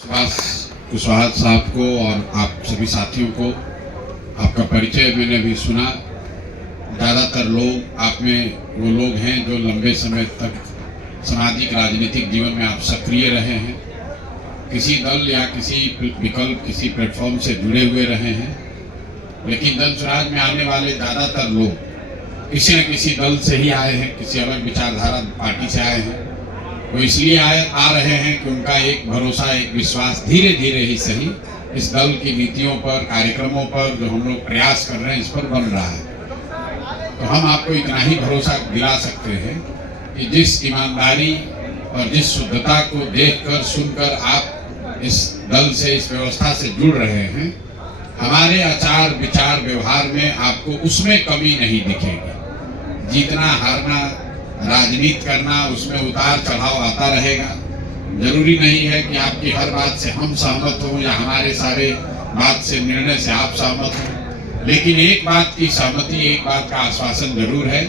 सुभाष कुशवाहा साहब को और आप सभी साथियों को आपका परिचय मैंने भी सुना। ज़्यादातर लोग आप में वो लोग हैं जो लंबे समय तक सामाजिक राजनीतिक जीवन में आप सक्रिय रहे हैं, किसी दल या किसी विकल्प किसी प्लेटफॉर्म से जुड़े हुए रहे हैं। लेकिन जन स्वराज में आने वाले ज़्यादातर लोग किसी न किसी दल से ही आए हैं, किसी अलग विचारधारा पार्टी से आए हैं। वो इसलिए आ रहे हैं कि उनका एक भरोसा, एक विश्वास धीरे धीरे ही सही इस दल की नीतियों पर, कार्यक्रमों पर जो हम लोग प्रयास कर रहे हैं इस पर बन रहा है। तो हम आपको इतना ही भरोसा दिला सकते हैं कि जिस ईमानदारी और जिस शुद्धता को देखकर सुनकर आप इस दल से, इस व्यवस्था से जुड़ रहे हैं, हमारे आचार विचार व्यवहार में आपको उसमें कमी नहीं दिखेगी। जीतना हारना, राजनीति करना, उसमें उतार चढ़ाव आता रहेगा। जरूरी नहीं है कि आपकी हर बात से हम सहमत हों या हमारे सारे बात से, निर्णय से आप सहमत हों। लेकिन एक बात की सहमति, एक बात का आश्वासन जरूर है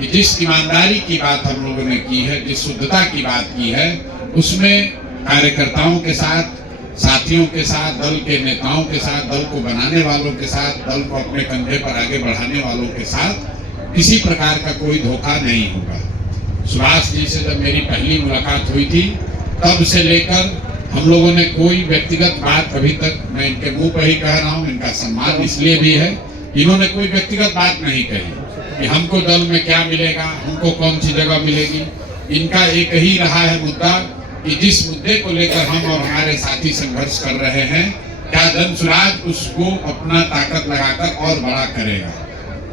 कि जिस ईमानदारी की बात हम लोगों ने की है, जिस शुद्धता की बात की है, उसमें कार्यकर्ताओं के साथ, साथियों के साथ, दल के नेताओं के साथ, दल को बनाने वालों के साथ, दल को अपने कंधे पर आगे बढ़ाने वालों के साथ किसी प्रकार का कोई धोखा नहीं होगा। सुभाष जी से जब मेरी पहली मुलाकात हुई थी, तब से लेकर हम लोगों ने कोई व्यक्तिगत बात अभी तक, मैं इनके मुंह पर ही कह रहा हूँ, इनका सम्मान इसलिए भी है, इन्होंने कोई व्यक्तिगत बात नहीं कही कि हमको दल में क्या मिलेगा, हमको कौन सी जगह मिलेगी। इनका एक ही रहा है मुद्दा कि जिस मुद्दे को लेकर हम और हमारे साथी संघर्ष कर रहे हैं, क्या जन स्वराज उसको अपना ताकत लगाकर और बड़ा करेगा।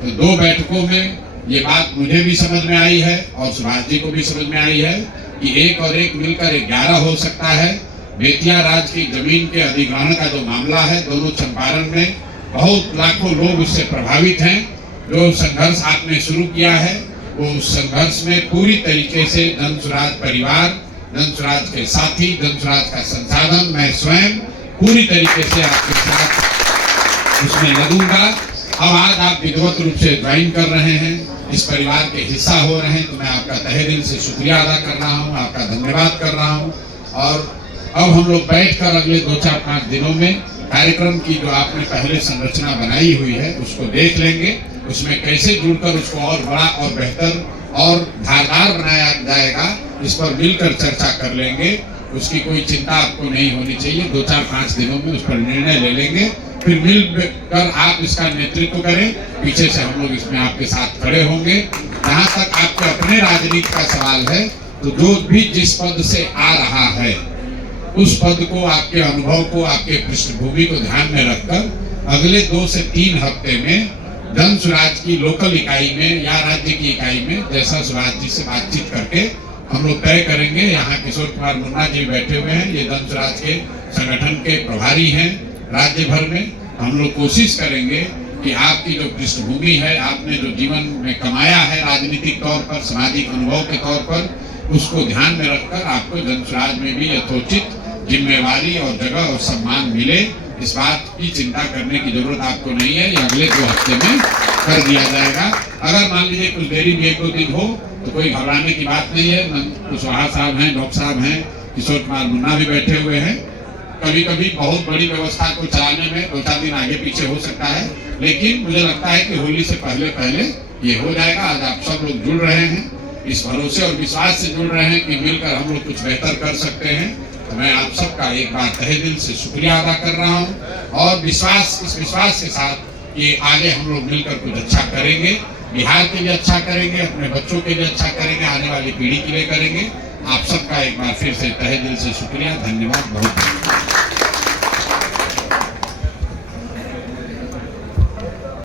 तो दो बैठकों में ये बात मुझे भी समझ में आई है और सुभाष जी को भी समझ में आई है कि 1 और 1 मिलकर 11 हो सकता है। बेतिया राज की जमीन के अधिग्रहण का जो मामला है, दोनों चंपारण में बहुत लाखों लोग उससे प्रभावित हैं। जो संघर्ष आपने शुरू किया है, वो उस संघर्ष में पूरी तरीके से जन स्वराज परिवार, जन स्वराज के साथी, जन स्वराज का संसाधन, मैं स्वयं पूरी तरीके से आपके साथ उसमें लगूंगा। अब आज आप विधिवत रूप से ज्वाइन कर रहे हैं, इस परिवार के हिस्सा हो रहे हैं, तो मैं आपका तहे दिल से शुक्रिया अदा कर रहा हूं, आपका धन्यवाद कर रहा हूं। और अब हम लोग बैठकर अगले 2-4-5 दिनों में कार्यक्रम की जो आपने पहले संरचना बनाई हुई है उसको देख लेंगे, उसमें कैसे जुड़कर उसको और बड़ा और बेहतर और धारदार बनाया जाएगा, इस पर मिलकर चर्चा कर लेंगे। उसकी कोई चिंता आपको नहीं होनी चाहिए। 2-4-5 दिनों में उस पर निर्णय ले लेंगे, फिर मिलकर आप इसका नेतृत्व करें। पीछे से हम लोग इसमें आपके साथ खड़े होंगे। जहां तक आपके अपने राजनीति का सवाल है, तो जो भी जिस पद से आ रहा है, उस पद को, आपके अनुभव को, आपके पृष्ठभूमि को ध्यान में रखकर अगले 2 से 3 हफ्ते में जन स्वराज की लोकल इकाई में या राज्य की इकाई में, जैसा सुभाष जी से बातचीत करके हम लोग तय करेंगे। यहाँ किशोर कुमार मुन्ना जी बैठे हुए हैं, ये जन स्वराज के संगठन के प्रभारी हैं राज्य भर में। हम लोग कोशिश करेंगे कि आपकी जो पृष्ठभूमि है, आपने जो जीवन में कमाया है राजनीतिक तौर पर, सामाजिक अनुभव के तौर पर, उसको ध्यान में रखकर आपको जन स्वराज में भी यथोचित जिम्मेवारी और जगह और सम्मान मिले। इस बात की चिंता करने की जरूरत आपको नहीं है, ये अगले 2 हफ्ते में कर दिया जाएगा। अगर मान लीजिए कुछ देरी भी 1-2 दिन हो तो कोई घबराने की बात नहीं है। कुशवाहा साहब हैं, डॉक्टर साहब हैं, किशोर कुमार मुन्ना भी बैठे हुए हैं। कभी कभी बहुत बड़ी व्यवस्था को चलाने में 2-4 दिन आगे पीछे हो सकता है, लेकिन मुझे लगता है कि होली से पहले पहले ये हो जाएगा। आज आप सब लोग जुड़ रहे हैं, इस भरोसे और विश्वास से जुड़ रहे हैं कि मिलकर हम लोग कुछ बेहतर कर सकते हैं। तो मैं आप सबका एक बार तहे दिल से शुक्रिया अदा कर रहा हूँ और विश्वास, इस विश्वास के साथ ये आगे हम लोग मिलकर कुछ अच्छा करेंगे, बिहार के लिए अच्छा करेंगे, अपने बच्चों के लिए अच्छा करेंगे, आने वाली पीढ़ी के लिए करेंगे। आप सबका एक बार फिर से तहे दिल से शुक्रिया, धन्यवाद, बहुत बहुत।